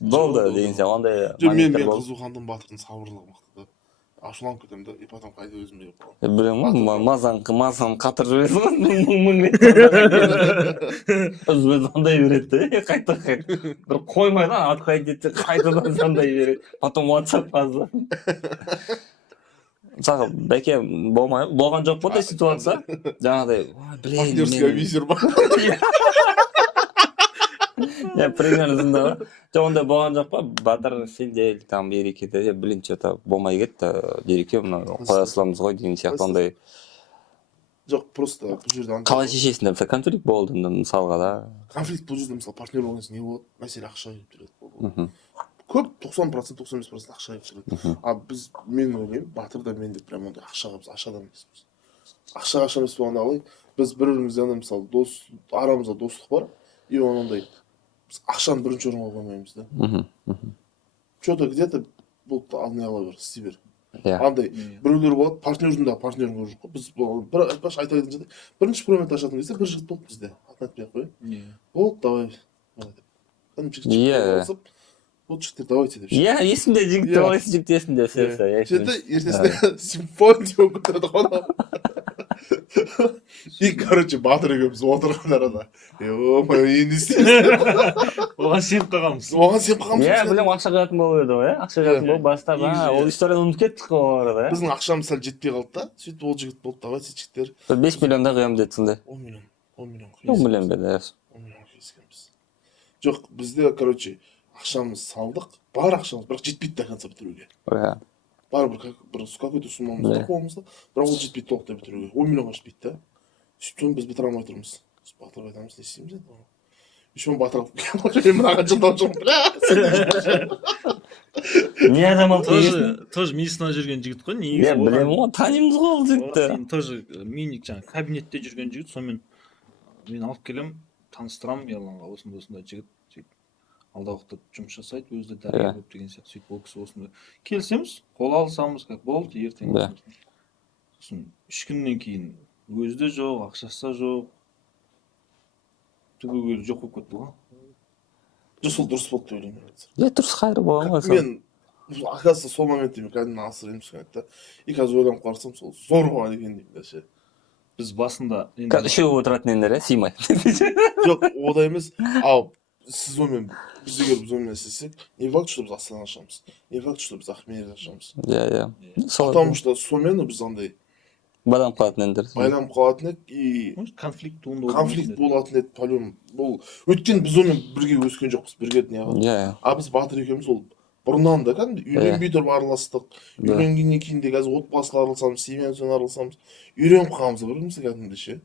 болды деген сияқты, ондай моменттер болды. Мен Қызуханның Батырдың сабырлығы мықты да. Ашуланып кетемін да, и потом қайда өзім деп қаламын. Білемін ғой, мазаны қатыр жүресің ғой, мың рет. Өзімен сондай береді, қайта. Бір қоймайды, отходить етсе, қайтадан сондай береді. Потом WhatsApp фазы. Мысалға, бәке болған жоқ па да ситуация? Жаңағыдай, партнерский визер бар. Примерно сонда ба? Ондай болған жоқ па? Батыр сенде там Ерекеде, блин, что-то болмай кетті. Ереке, қоя саламыз ғой деген сияқты ондай. Жоқ, просто бұл жерде қалай шешесіңдер? Конфликт болды мысалға да. Конфликт бұл жерде мысалы партнер болған не болады? Мәселе ақша келіп жүреді. Көп 90%, 95% ақша келіп жүреді. Мен ойлаймын, Батыр да мен де прям ондай ақшаға біз ашадан емеспіз. Ақшаға аша емес болғанда қалай? Біз бір-бірімізден мысалы арамызда достық бар, и ондай ақшаны бірінші орынға қоймаймыз да. Что-то где-то бұл алдын ала бір істей бер. Андай біреулер болады, партнердің көріп жоқ. Біз бір айтпашы айта кеткен жерде бірінші промет ашатын кезде бір жігіт болды бізде. Атын айтпай ақ қояйын. Болды, давай. Вот жігіттер давайте деп. Есімде жігіт олайсы жігіт есімде. Ертесінде симфония көтерді қонақ. И, короче, Батыр екеуміз отырған арада. Ё-моё, енді істейміз. Оған сеніп қалғанбыз. Білем, ақша құятын болып еді ғой, ақша құятын болып бастап, ол историяны ұмытып кеттік қой ол арада. Біздің ақшамыз сәл жетпей қалды да, сөйтіп ол жігіт болды, давай жігіттер. 5 миллионда құямын дедсің де. 10 миллион. 10 миллион беді, 10 миллион келіскенбіз. Жоқ, бізде, короче, ақшамыз салдық, бар ақшамыз, бірақ жетпейді до конца бітіруге. Бар бір какой-то суммамыз да қолымызда, бірақ ол жетпейді толықтай бітіруге. 10 миллионға жетпейді да. Сөйтіп біз бітіре алмай тұрмыз. Батыр айтамыз, не істейміз еді? Еще Батыр алып келген, мен мынаған жылдап жүрмін, бля. Не адам алып келген? Тоже медицинада жүрген жігіт қой, негізі. Білемін ғой, танимыз ғой ол жігітті. Тоже миник жаңағы кабинетте жүрген жігіт, сонымен мен алып келем, таныстырамын Ерланға, осындай жігіт. Алдағы уақытта жұмыс жасайды, өзі де дәрігер болып деген сияқты, сөйтіп ол кісі осындай келісеміз, қол алысамыз, как болды, ертең. Сосын 3 күннен кейін өзі де жоқ, ақшасы да жоқ, түбегейлі жоқ болып кетті ғой. Сол дұрыс болды деп ойлаймын. Дұрыс қайры болған ғой. Мен оказывается сол моментте мен кәдімгі асыр еміз да. И қазір ойланып қарасам, сол зор болған екен деймін да ше. Біз басында үшеуі отыратын ендер, сыймай. Жоқ, одай емес. Ал сіз онымен біз егер біз онымен істесек, не факт, что біз Астана ашамыз, не факт, что біз Ахмерді ашамыз. Потому что сонымен біз андай байланып қалатын ендер. байланып қалатын еді и конфликт болатын еді по-любому. Бұл өйткені біз онымен бірге өскен жоқпыз, бірге не қылдық. А біз Батыр екеуміз ол бұрыннан да кәдімгі үйленбей тұрып араластық. Үйленгеннен кейін де қазір отбасылы араласамыз, семьямен соң араласамыз. Үйреніп қалғанбыз бірімізді кәдімгі ше.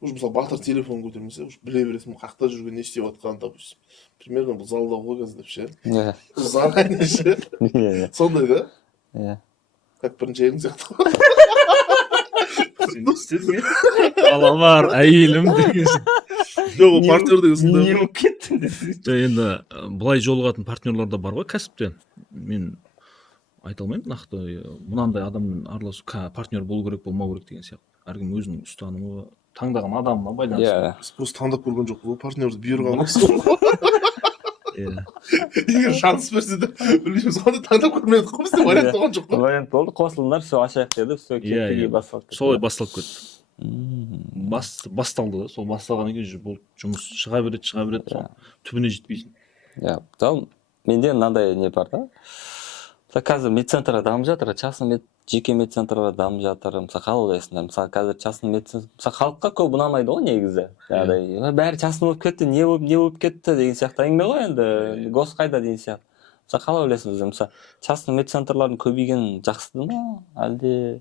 Уже мысалы Батыр телефон көтермесе, уже біле бересің қақта жүрген, не істеп жатқанын, допустим. Примерно бұл залда ғой қазір деп ше. Заранее ше. Сондай да? Как бірінші әйелің сияқты. бала бар, әйелім деген. Жоқ, партнер деген сондай. Не болып кеттің десең. Енді былай жолығатын партнерлар да бар ғой кәсіптен. Мен айта алмаймын нақты мынандай адаммен араласу партнер болу керек, болмау керек деген сияқты. Әркім өзінің ұстанымы, таңдаған адамына байланысты. Біз просто таңдап көрген жоқпыз ғой, партнерді бұйырған. Егер шанс берсе де білмеймін, сонда таңдап көрмедік қой, бізде вариант болған жоқ қой. Вариант болды, қосылыңдар, все ашайық деді, все кеттіге басталып кетті. Солай басталып кетті. Басталды да, сол басталғаннан кейін бұл жұмыс шыға береді, түбіне жетпейсің. Мысалы менде мынандай не бар да. Қазір медцентр дамып жатыр, жеке медцентрлар дамып жатыр. Мысалы қалай ойлайсыңдар? Мысалы қазір частный медцентр, мысалы халыққа көп ұнамайды ғой негізі. Жаңағыдай бәрі частный болып кетті, не болып кетті деген сияқты әңгіме ғой енді. Гос қайда деген сияқты. Мысалы қалай ойлайсыңдар? Мысалы частный медцентрлардың көбейгені жақсы ма, әлде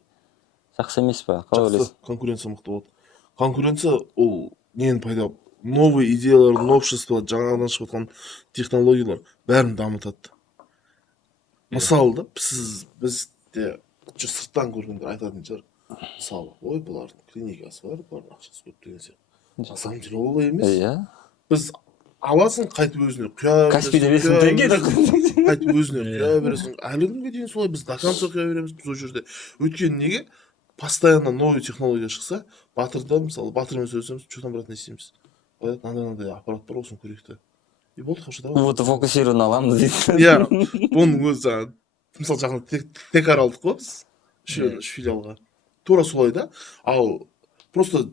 жақсы емес па? Қалай ойлайсың? Конкуренция мықты болады. Конкуренция ол нені пайда, новый идеялар, новшество, жаңадан шығып жатқан технологиялар бәрін дамытады. Мысалы да, біз де сырттан көргендер айтатын шығар. Мысалы, ой, бұлардың клиникасы бар, бұлардың ақшасы көп деген сияқты. На самом деле олай емес. Біз аласың, қайтып өзіне құя Каспийде 5 мың теңге. Қайтып өзіне құя бересің. Әлі күнге дейін солай біз до конца құя береміз біз ол жерде. Өйткені неге? Постоянно новый технология шықса, Батырда, мысалы, Батырмен сөйлесеміз, что там брат не істейміз? Мынандай аппарат бар, осыны көрейік. И болды, қошы да. Вот фокусирован аламыз дейді. Иә, оның өзі жаңағы, мысалы жақында текар алдық қой біз, үш филиалға. Тура солай да, ал просто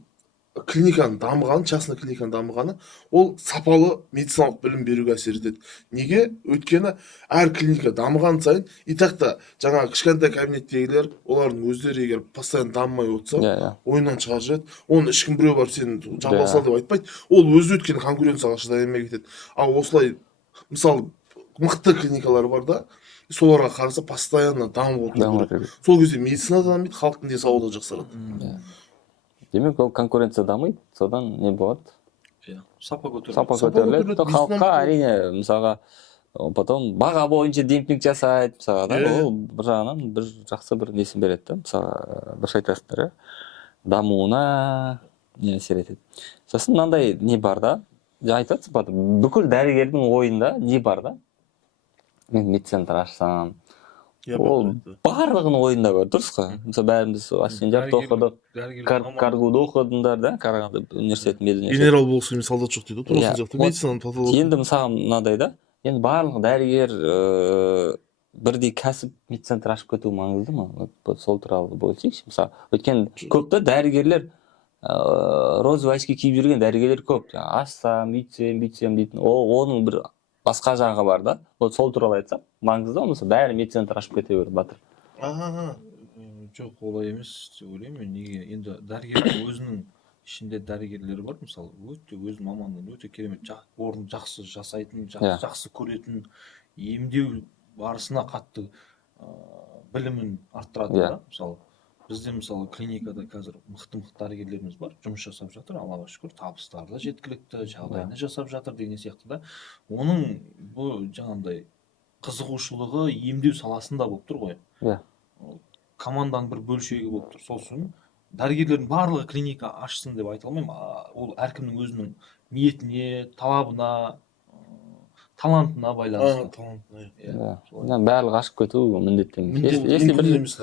клиниканың дамығаны, частный клиниканың дамығаны, ол сапалы медициналық білім беруге әсер етеді. Неге? Өйткені әр клиника дамыған сайын, и так та жаңағы кішкентай кабинеттегілер, олардың өздері егер постоянно дамымай отырса, ойынан шығарып жібереді. Оны ешкім біреу бар сен жабыла сал деп айтпайды. Ол өзі өйткені конкуренцияға шыдай алмай кетеді. Ал осылай, мысалы, мықты клиникалар бар да, соларға қараса постоянно дамып отыру. Сол кезде медицина да дамиды, халықтың денсаулығы да жақсарады. Демек ол конкуренция дамиды, содан не болады? Сапа көтеріледі. Халыққа әрине, мысалға, потом баға бойынша демпинг жасайды, мысалға да, ол бір жағынан бір жақсы бір несін береді, мысалға, дұрыс айтасыздар, дамуына не әсер етеді. Сосын мынандай не бар да, айтып жатсыз ба, бүкіл дәрігердің ойында не бар да? Мен медцентр ашсам, ол барлығының ойында бар, дұрыс қой. Мысалы бәріміз ассистентжакты оқыдық, каргуды оқыдыңдар да, Қарағанды университетін медуниверситетін. Генерал болса мен солдат жоқ дейді, турасын жақты медицинаны патология. Енді мысалы мынадай да, енді барлық дәрігер бірдей кәсіп медцентр ашып кету маңызды ма? Сол туралы бөлісейікші. Мысалы, өйткені көпті дәрігерлер розовый очки киіп жүрген дәрігерлер көп. Ашсам, бүйтсем дейтін. Оның бір басқа жағы бар да. Сол туралы айтсам, маңызды ма? Бәрі медцентр ашып кете берді Батыр. Жоқ, олай емес деп ойлаймын мен. Неге? Енді дәрігер өзінің ішінде дәрігерлері бар, мысалы, өте өз мамандығын өте керемет, орын жақсы жасайтын, жақсы көретін, емдеу барысына қатты білімін арттырады да. Мысалы, бізде мысалы клиникада қазір мықты дәрігерлеріміз бар, жұмыс жасап жатыр, Аллаға шүкір, табыстары да жеткілікті, жағдайына жасап жатыр деген сияқты да. Оның бұл жаңағындай қызығушылығы емдеу саласында болып тұр ғой. Команданың бір бөлшегі болып тұр. Сол үшін дәрігерлердің барлығы клиника ашсын деп айта алмаймын. Ол әркімнің өзінің ниетіне, талабына, талантына байланысты. Барлығы ашып кету міндетті емес.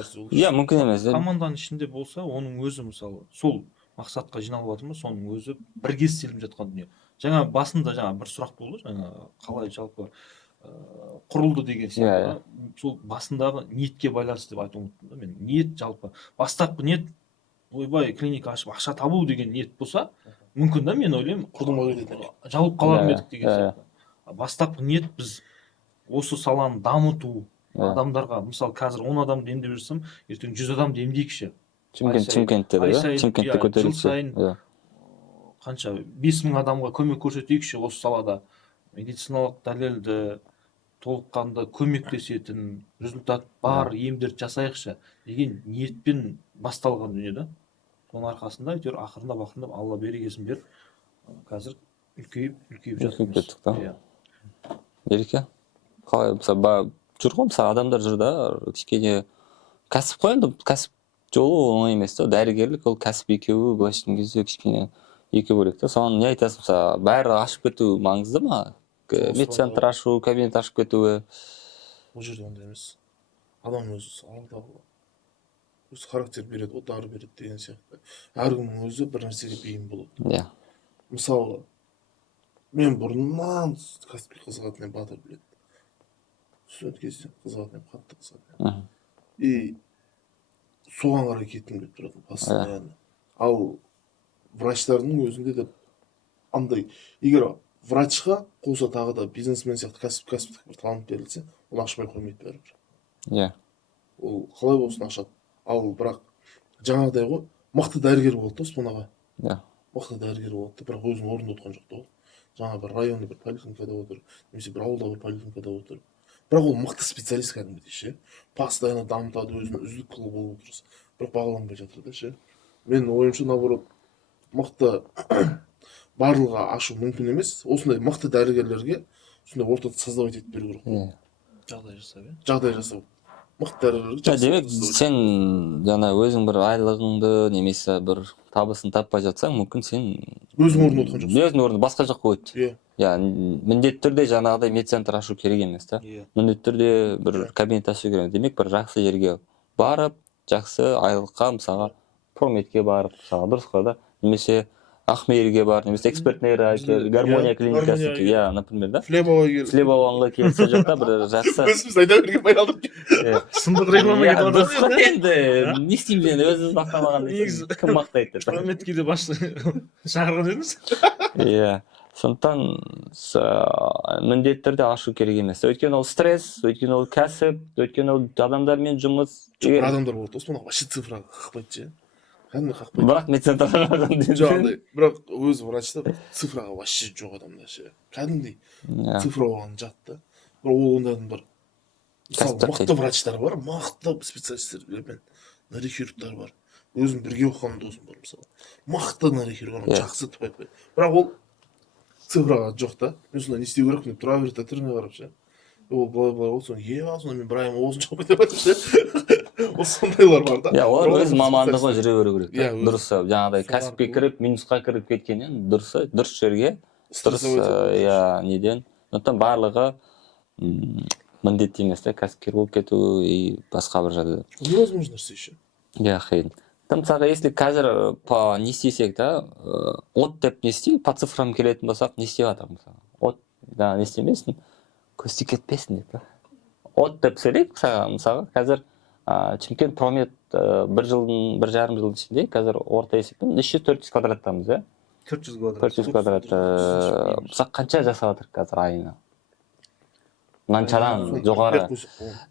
Мүмкін емес. Команданың ішінде болса, оның өзі мысалы сол мақсатқа жиналып жатыр ма, соның өзі бірге істеліп жатқан дүние. Жаңа басында бір сұрақ болды, жаңа қалай жалпы құрылды деген сияқты. Сол басындағы ниетке байланысты деп айтып ұмыттым да мен. Ниет жалпы бастапқы ниет ойбай клиника ашып ақша табу деген ниет болса, мүмкін да мен ойлаймын, жауып қалар ма едік деген сияқты. бастапқы ниет біз осы саланы дамыту, Иә. адамдарға, мысалы қазір 10 адамды емдеп жүрсем, ертең 100 адамды емдейікші. Чимкентте ай да, сайын, Чимкентте жыл көтерілсе. сайын қанша 5000 адамға көмек көрсетейікші осы салада. Медициналық дәлелді толыққанды көмектесетін, результат бар емдерді жасайықшы деген ниетпен басталған дүние да. Соның арқасында әйтеуір ақырындап Алла берекесін беріп, қазір үлкейіп жатырмыз. кеттік та. Иә. Береке. Қалай мысалы жүр ғой, мысалы адамдар жүр да, кішкене кәсіп қой енді, кәсіп жолы оңай емес та, дәрігерлік ол кәсіп екеуі былайша айтқан кезде кішкене екі бөлек та. Соған не айтасың, мысалы бәрі ашып кету маңызды ма? Медцентр ашу, кабинет ашып кетуі. Ол жерде ондай емес. Адам өзі алдағы өз характер береді, отары береді деген сияқты. Әркімнің өзі бір нәрсеге бейім болады. Иә. Мысалы, мен бұрыннан кәсіпке қызығатынын Батыр біледі. Студент кезден қызығатынын қатты қызығатынын. И соған қарай кеткім келіп тұрады постоянно. Ал врачтардың өзінде де андай, егер врачқа қоса тағы да бизнесмен сияқты кәсіптік бір талант берілсе, оны ашпай қоймайды бәрібір. Иә. Ол қалай болсын ашады. Ал бірақ жаңағыдай ғой, мықты дәрігер болды да Оспан. Иә. Мықты дәрігер болды, бірақ өзінің орнында отырған жоқ та ол. Жаңа бір районда бір поликлиникада отыр, немесе бір ауылда бір поликлиникада отыр. Бірақ ол мықты специалист кәдімгідей ше. Постоянно дамытады, өзінің үздік қылып болып отырса, бірақ бағаланбай жатыр да ше. Мен ойымша наоборот мықты барлығы ашу мүмкін емес. Осындай мықты дәрігерлерге осындай ортада создавать етіп беру керек. Жағдай жасап, иә. Жағдай жасау. Мықты дәрігерлерге. Демек, сен жаңа өзің бір айлығыңды немесе бір табысын таппай жатсаң, мүмкін сен өзің орнында отырған жоқсың. өзің орнында басқа жаққа қойды. Иә. Иә, міндетті түрде жаңағыдай медцентр ашу керек емес та. Міндетті түрде бір кабинет ашу керек. Демек, бір жақсы жерге барып, жақсы айлыққа, мысалға прометке барып, мысалға дұрыс қой да, немесе Ахмейірге бар, немесе экспертный гармония клиникасы, иә, например, да. Флебованға келсе жоқ та, бір жақсы. Өзіміз айта берген байландырып. Сындық реклама кетіп дұрыс қой енді, не істеймін енді, өзіміз мақтамағанда кім мақтайды. Прометке де басшы шақырған едіңіз. Иә. Сондықтан міндетті түрде ашу керек емес. Өйткені ол стресс, өйткені ол кәсіп, өйткені ол адамдармен жұмыс. Адамдар болды, Оспан вообще цифраға қақпайды ше. Кәдімгі қақпайды. Бірақ медцентрға Жаңағыдай, бірақ өз врачта цифраға вообще жоқ адамда ше. Кәдімгідей цифра болған жатты. Бірақ ол ондайдың бір мысалы мықты врачтар бар, мықты специалисттер, нейрохирургтар бар. Өзім бірге оқыған досым бар мысалы. Мықты нейрохирург, жақсы тіпті айтпайды. Бірақ ол цифраға жоқ та. Мен сонда не істеу керек деп тұра берді, түріне қарап ше. Ол былай болды, сонда сонда мен бір айым осынша оқиды деп айтып ше. Ол сондайлар бар да. Иә, олар өз мамандығын жүре беру керек. Дұрыс, жаңағыдай кәсіпке кіріп, минусқа кіріп кеткеннен дұрыс жерге, дұрыс, иә, неден. Сондықтан барлығы міндетті емес та, кәсіпкер болып кету и басқа бір жағдайда. Невозможно нәрсе еще. Иә, қиын. Мысалға, если қазір не істесек та, от деп не істейік, по цифрам келетін болсақ, не істеп жатыр мысалға. От, не істемесін, көсті кетпесін деп. От деп сөйлейік мысалға, қазір Чимкент Промет бір жарым жылдың ішінде, қазір орта есеппен 300-400 квадраттамыз, иә? 400 квадрат. Мысақ қанша жасап жатыр қазір айына? Мынаншадан жоғары.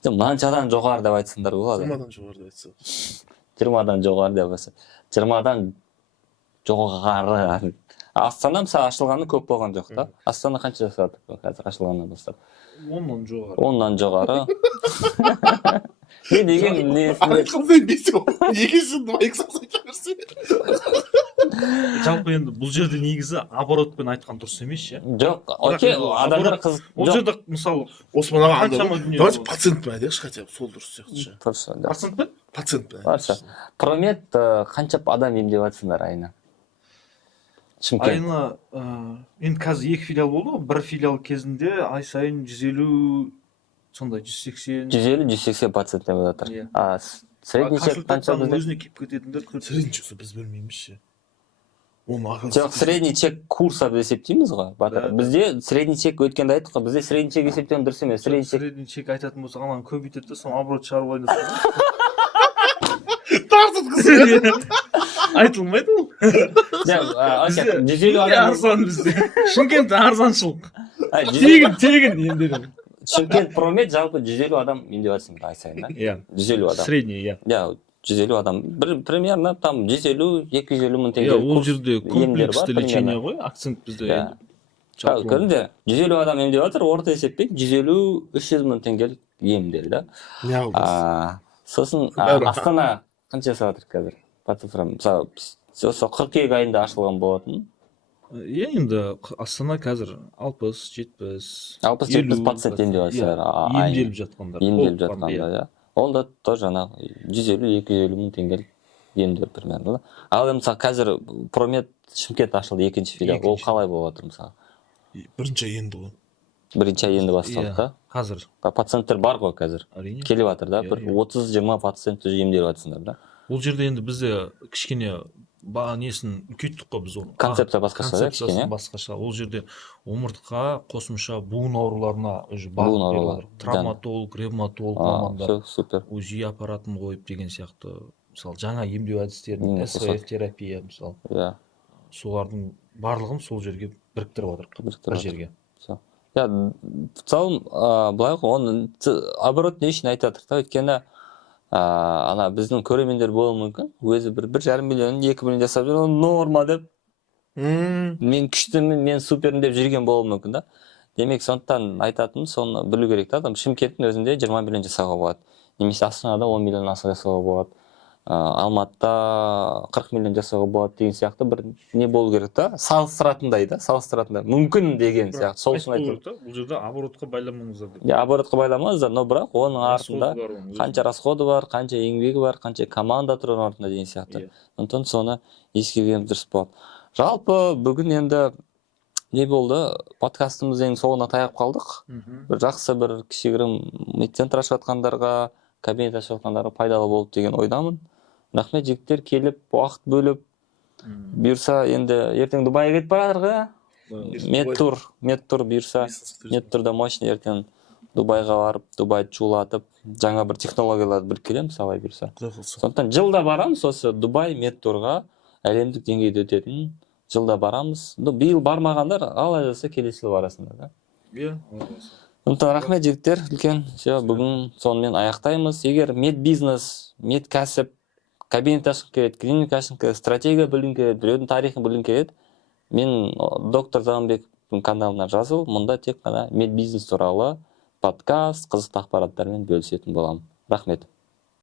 Мынаншадан жоғары деп айтсыңдар болады. 20-дан жоғары деп айтса. 20-дан жоғары деп айтса. 20-дан жоғары. Астана мысалы ашылғаны көп болған жоқ та. Астана қанша жасап жатыр қазір ашылғаннан бастап? 10-нан жоғары. 10-нан жоғары. Не деген айтқандай бейсің ол. Екіншін майық сапсай жүрсе. Жалпы енді бұл жерде негізі оборотпен айтқан дұрыс емес ше. Жоқ, окей, адамдар қызық. Ол жерде мысалы Оспан аға давайте процентпен айтайықшы хотя бы, сол дұрыс сияқты ше. Процентпен? Процентпен. Барша. Промет қанша адам емдеп жатсыңдар айына? Айына енді қазір 2 филиал болды ғой. Бір филиал кезінде ай сайын 150 сондай 180 150-180% болып жатыр. Средний чек қанша бізде? Өзіне кеп кететіндер көп. Средний чекті біз білмейміз ше. Жоқ, средний чек курса біз есептейміз ғой. Бізде средний чек өткенде айттық қой, бізде средний чек есептеу дұрыс емес. Средний чек айтатын болсақ, ананы көбейтеді де, соны оборот шығарып алайын деп. Тартытқысы. Айтылмайды ол. 150 адам арзан бізде. Шымкентте арзаншылық. Тегін емдедім. Шымкент промет жалпы 150 адам емдеп жатсың ай сайын да? Иә. 150 адам. Средний, иә. Иә, 150 адам. Примерно там 150-250 мың теңге. Иә, ол жерде комплексті лечение ғой, акцент бізде. Иә. Көрінде 150 адам емдеп жатыр, орта есеппен 150-300 мың теңгелік емдер да. Неғылбыз. Сосын Астана қанша жасап жатыр қазір? По цифрам. Мысалы, осы қыркүйек айында ашылған болатын. Иә, енді Астана қазір 60-70 60-70% емдеп жатыр. Емделіп жатқандар. Емделіп жатқанда, иә. Ол да тоже жаңағы 150-250 мың теңгелік емдер примерно да. Ал мысалы қазір Промет Шымкент ашылды, екінші филиал. Ол қалай болып жатыр мысалы? Бірінші енді ғой. Бірінші ай енді басталды да. Қазір. Пациенттер бар ғой қазір. Әрине. Келіп жатыр да. Бір 30-20% емделіп жатсыңдар да. Бұл жерде енді бізде кішкене несін үлкейттік қой біз оны. Концепция басқаша да кішкене. Басқаша. Ол жерде омыртқа қосымша буын ауруларына уже буын аурулар. Травматолог, ревматолог мамандар. Супер. УЗИ аппаратын қойып деген сияқты. Мысалы, жаңа емдеу әдістерін, СФ терапия мысалы. Иә. Солардың барлығын сол жерге біріктіріп жатыр. Бір жерге. Я в целом былай ғой, оны оборот не үшін айтып жатыр да, өйткені ана біздің көрермендер болуы мүмкін, өзі бір 1,5 миллион, 2 миллион жасап жүр, норма деп, мен күштімін, мен супермін деп жүрген болуы мүмкін да. Демек, сондықтан айтатыным, соны білу керек та, Шымкенттің өзінде 20 миллион жасауға болады, немесе Астанада 10 миллион аса жасауға болады, Алматыда 40 миллион жасауға болады деген сияқты бір не болу керек та, салыстыратындай. Мүмкін деген сияқты. Сол үшін айтып. Бұл жерде оборотқа байламаңыздар деп. Ja, оборотқа байламаңыздар, но бірақ оның артында қанша расходы бар, қанша еңбегі бар, қанша команда тұр оның артында деген сияқты. Сондықтан соны ескерген дұрыс болады. Жалпы бүгін енді не болды? Подкастымыз ең соңына таяп қалдық. Бір жақсы бір кішігірім медцентр ашып жатқандарға, кабинет ашып жатқандарға пайдалы болды деген ойдамын. Рахмет, жігіттер келіп, уақыт бөліп, бұйырса енді ертең Дубайға кетіп баратырға. Медтур бұйырса, медтурда мощный ертең Дубайға барып, Дубайды чулатып, жаңа бір технологияларды біліп келеміз, алай бұйырса. Сондықтан жылда барамыз осы Дубай медтурға, әлемдік деңгейде өтетін жылда барамыз. Биыл бармағандар, алай жаса келесі жыл барасыңдар да. Иә. Сондықтан рахмет жігіттер, үлкен. Бүгін сонымен аяқтаймыз. Егер медбизнес, медкәсіп, кабинет ашқың келеді, клиника ашқың келеді, стратегия білгің келеді, біреудің тарихын білгің келеді, мен доктор Заманбековтың каналына жазыл, мұнда тек қана медбизнес туралы подкаст, қызықты ақпараттармен бөлісетін боламын. Рахмет.